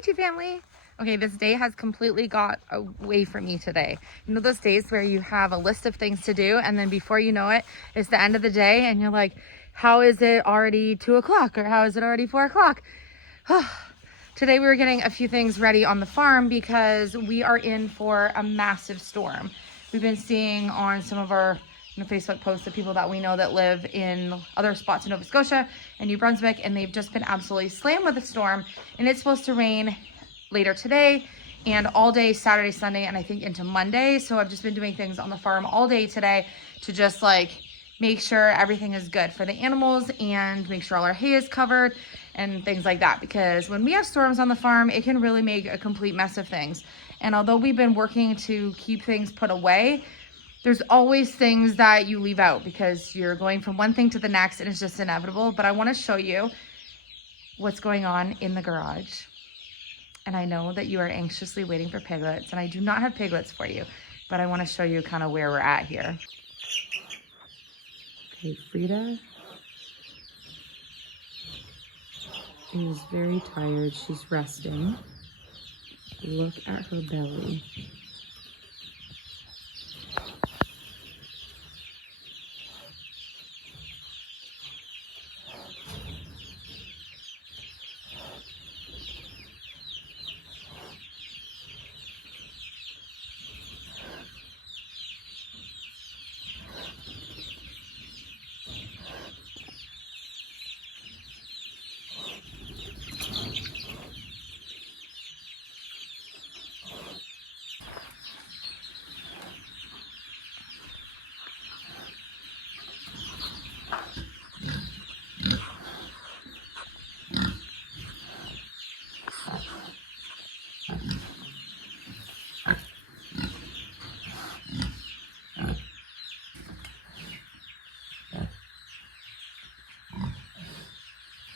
YouTube family. Okay, this day has completely got away from me today. You know those days where you have a list of things to do and then before you know it, it's the end of the day and you're like, how is it already 2 o'clock or how is it already 4 o'clock? Today we were getting a few things ready on the farm because we are in for a massive storm. We've been seeing on some of our Facebook posts of people that we know that live in other spots in Nova Scotia and New Brunswick, and they've just been absolutely slammed with a storm, and it's supposed to rain later today and all day Saturday, Sunday, and I think into Monday. So I've just been doing things on the farm all day today to just like make sure everything is good for the animals and make sure all our hay is covered and things like that, because when we have storms on the farm, it can really make a complete mess of things. And although we've been working to keep things put away, there's always things that you leave out because you're going from one thing to the next and it's just inevitable. But I want to show you what's going on in the garage. And I know that you are anxiously waiting for piglets, and I do not have piglets for you, but I want to show you kind of where we're at here. Okay, Frida is very tired. She's resting. Look at her belly.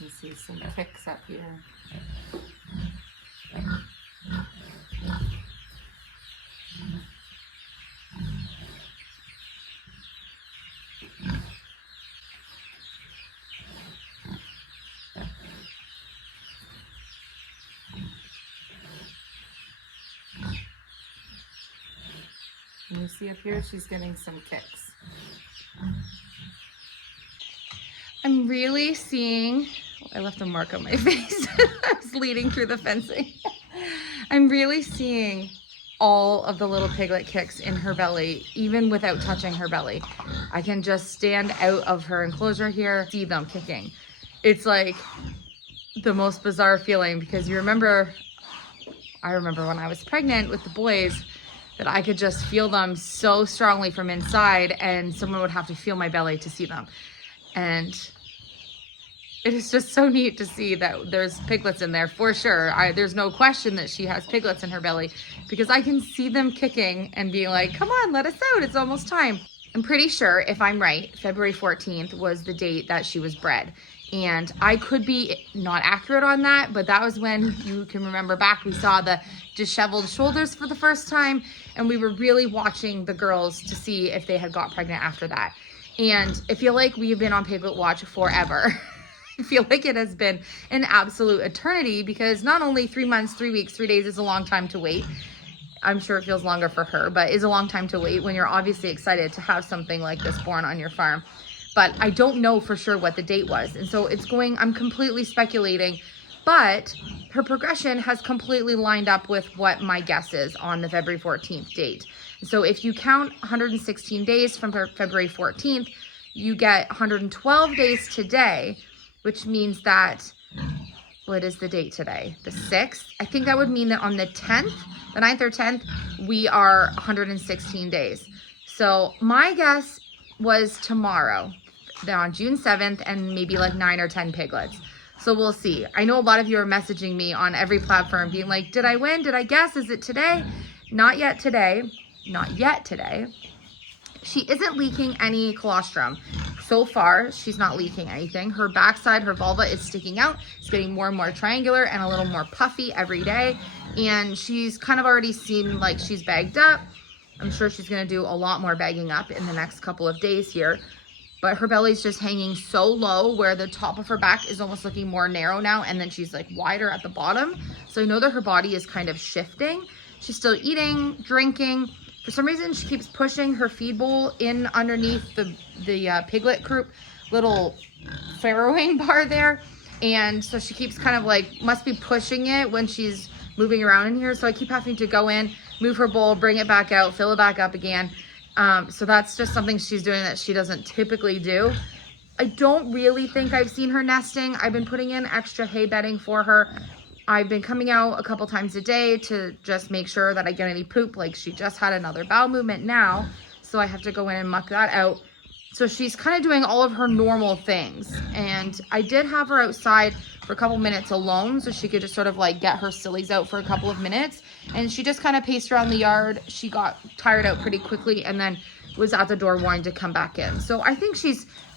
You can see some ticks up here. And you see up here, she's getting some kicks. I'm really seeing, I left a mark on my face. I was leading through the fencing. I'm really seeing all of the little piglet kicks in her belly, even without touching her belly. I can just stand out of her enclosure here, see them kicking. It's like the most bizarre feeling because I remember when I was pregnant with the boys that I could just feel them so strongly from inside and someone would have to feel my belly to see them. And it is just so neat to see that there's piglets in there for sure. There's no question that she has piglets in her belly because I can see them kicking and being like, come on, let us out. It's almost time. I'm pretty sure, if I'm right, February 14th was the date that she was bred. And I could be not accurate on that, but that was when, you can remember back, we saw the disheveled shoulders for the first time. And we were really watching the girls to see if they had got pregnant after that. And I feel like we've been on piglet watch forever. I feel like it has been an absolute eternity because not only 3 months, 3 weeks, 3 days is a long time to wait. I'm sure it feels longer for her, but is a long time to wait when you're obviously excited to have something like this born on your farm. But I don't know for sure what the date was. And so I'm completely speculating, but her progression has completely lined up with what my guess is on the February 14th date. So if you count 116 days from February 14th, you get 112 days today, which means that, what is the date today? The 6th? I think that would mean that on the 10th, the 9th or 10th, we are 116 days. So my guess was tomorrow, on June 7th, and maybe like 9 or 10 piglets. So we'll see. I know a lot of you are messaging me on every platform being like, did I win? Did I guess? Is it today? Not yet today. Not yet today. She isn't leaking any colostrum. So far, she's not leaking anything. Her backside, her vulva is sticking out. It's getting more and more triangular and a little more puffy every day. And she's kind of already seemed like she's bagged up. I'm sure she's gonna do a lot more bagging up in the next couple of days here. but her belly's just hanging so low where the top of her back is almost looking more narrow now, and then she's like wider at the bottom. So I know that her body is kind of shifting. She's still eating, drinking. For some reason, she keeps pushing her feed bowl in underneath the piglet group little farrowing bar there. And so she keeps kind of like, must be pushing it when she's moving around in here. So I keep having to go in, move her bowl, bring it back out, fill it back up again. So that's just something she's doing that she doesn't typically do. I don't really think I've seen her nesting. I've been putting in extra hay bedding for her. I've been coming out a couple times a day to just make sure that I get any poop. Like she just had another bowel movement now, so I have to go in and muck that out. So she's kind of doing all of her normal things. And I did have her outside for a couple minutes alone so she could just sort of like get her sillies out for a couple of minutes. And she just kind of paced around the yard. She got tired out pretty quickly and then was at the door wanting to come back in. So I think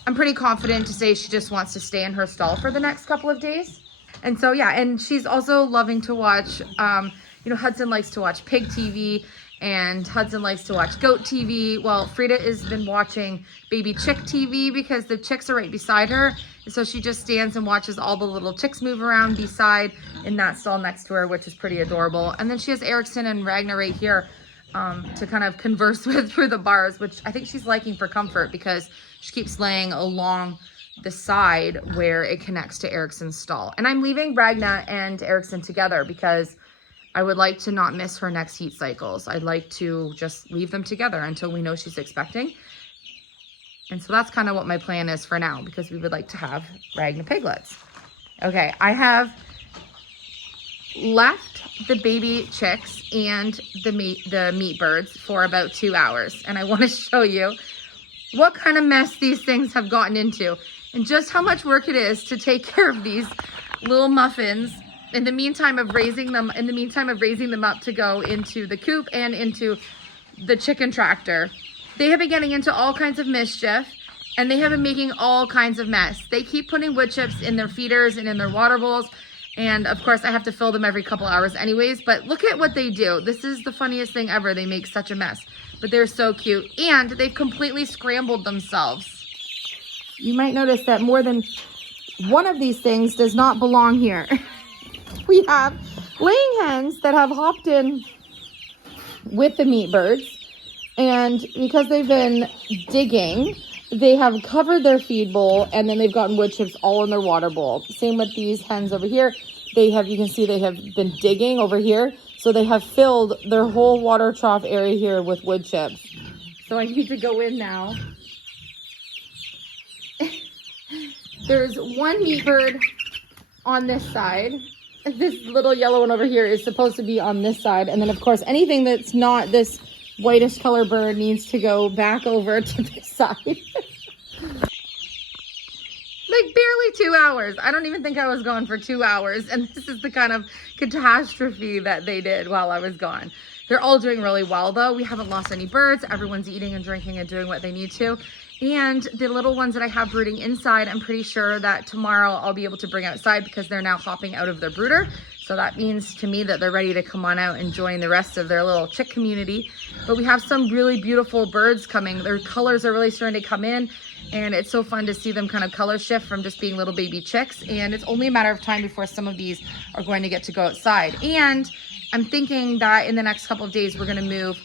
I'm pretty confident to say she just wants to stay in her stall for the next couple of days. And so, yeah, and she's also loving to watch, Hudson likes to watch pig TV and Hudson likes to watch goat TV. Well, Frida has been watching baby chick TV because the chicks are right beside her. And so she just stands and watches all the little chicks move around beside in that stall next to her, which is pretty adorable. And then she has Erickson and Ragnar right here to kind of converse with through the bars, which I think she's liking for comfort because she keeps laying along the side where it connects to Erickson's stall. And I'm leaving Ragna and Erickson together because I would like to not miss her next heat cycles. I'd like to just leave them together until we know she's expecting. And so that's kind of what my plan is for now because we would like to have Ragna piglets. Okay, I have left the baby chicks and the meat birds for about 2 hours. And I want to show you what kind of mess these things have gotten into and just how much work it is to take care of these little muffins in the meantime of raising them up to go into the coop and into the chicken tractor. They have been getting into all kinds of mischief and they have been making all kinds of mess. They keep putting wood chips in their feeders and in their water bowls. And of course I have to fill them every couple hours anyways, but look at what they do. This is the funniest thing ever. They make such a mess, but they're so cute and they've completely scrambled themselves. You might notice that more than one of these things does not belong here. We have laying hens that have hopped in with the meat birds, and because they've been digging, they have covered their feed bowl and then they've gotten wood chips all in their water bowl. Same with these hens over here. You can see they have been digging over here, so they have filled their whole water trough area here with wood chips. So I need to go in now. There's one meat bird on this side. This little yellow one over here is supposed to be on this side. And then, of course, anything that's not this whitish color bird needs to go back over to this side. Like barely 2 hours. I don't even think I was gone for 2 hours. And this is the kind of catastrophe that they did while I was gone. They're all doing really well, though. We haven't lost any birds. Everyone's eating and drinking and doing what they need to. And the little ones that I have brooding inside, I'm pretty sure that tomorrow I'll be able to bring outside because they're now hopping out of their brooder. So that means to me that they're ready to come on out and join the rest of their little chick community. But we have some really beautiful birds coming. Their colors are really starting to come in. And it's so fun to see them kind of color shift from just being little baby chicks. And it's only a matter of time before some of these are going to get to go outside. And I'm thinking that in the next couple of days, we're going to move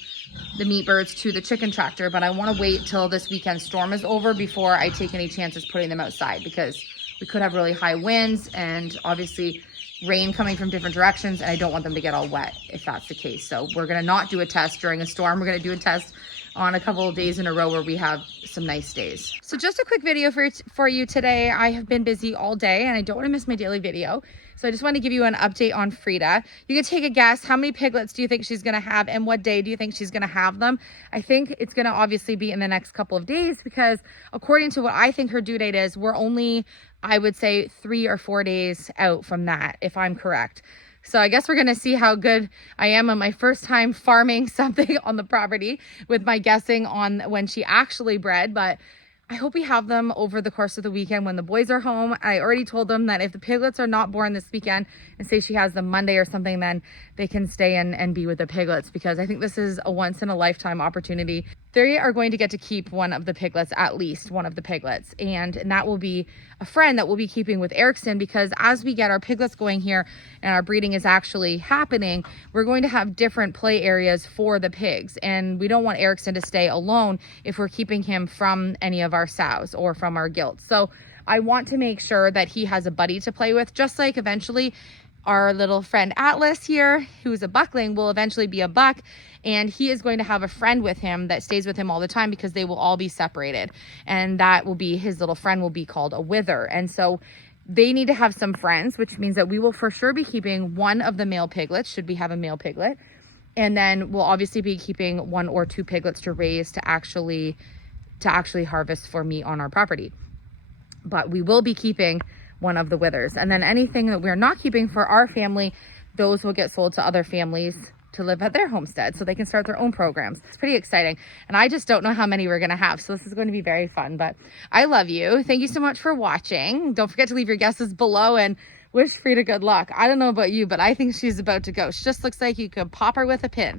the meat birds to the chicken tractor, but I want to wait till this weekend storm is over before I take any chances putting them outside because we could have really high winds and obviously rain coming from different directions, and I don't want them to get all wet if that's the case. So we're going to not do a test during a storm. We're going to do a test on a couple of days in a row where we have some nice days. So just a quick video for you today. I have been busy all day and I don't want to miss my daily video. So I just want to give you an update on Frida. You can take a guess. How many piglets do you think she's going to have and what day do you think she's going to have them? I think it's going to obviously be in the next couple of days because according to what I think her due date is, we're only, I would say 3 or 4 days out from that, if I'm correct. So I guess we're going to see how good I am on my first time farming something on the property with my guessing on when she actually bred. But I hope we have them over the course of the weekend when the boys are home. I already told them that if the piglets are not born this weekend and say she has them Monday or something, then they can stay and be with the piglets because I think this is a once in a lifetime opportunity. they are going to get to keep one of the piglets, at least one of the piglets. And that will be a friend that we'll be keeping with Erickson, because as we get our piglets going here and our breeding is actually happening, we're going to have different play areas for the pigs. And we don't want Erickson to stay alone if we're keeping him from any of our sows or from our gilts. So I want to make sure that he has a buddy to play with, just like eventually our little friend Atlas here, who's a buckling, will eventually be a buck, and he is going to have a friend with him that stays with him all the time, because they will all be separated, and that will be, his little friend will be called a wither. And so they need to have some friends, which means that we will for sure be keeping one of the male piglets, should we have a male piglet, and then we'll obviously be keeping 1 or 2 piglets to raise to actually harvest for meat on our property. But we will be keeping one of the withers, and then anything that we're not keeping for our family, those will get sold to other families to live at their homestead, so they can start their own programs. It's pretty exciting, and I just don't know how many we're gonna have, so this is going to be very fun. But I love you. Thank you so much for watching. Don't forget to leave your guesses below and wish Frida good luck. I don't know about you, but I think she's about to go. She just looks like you could pop her with a pin.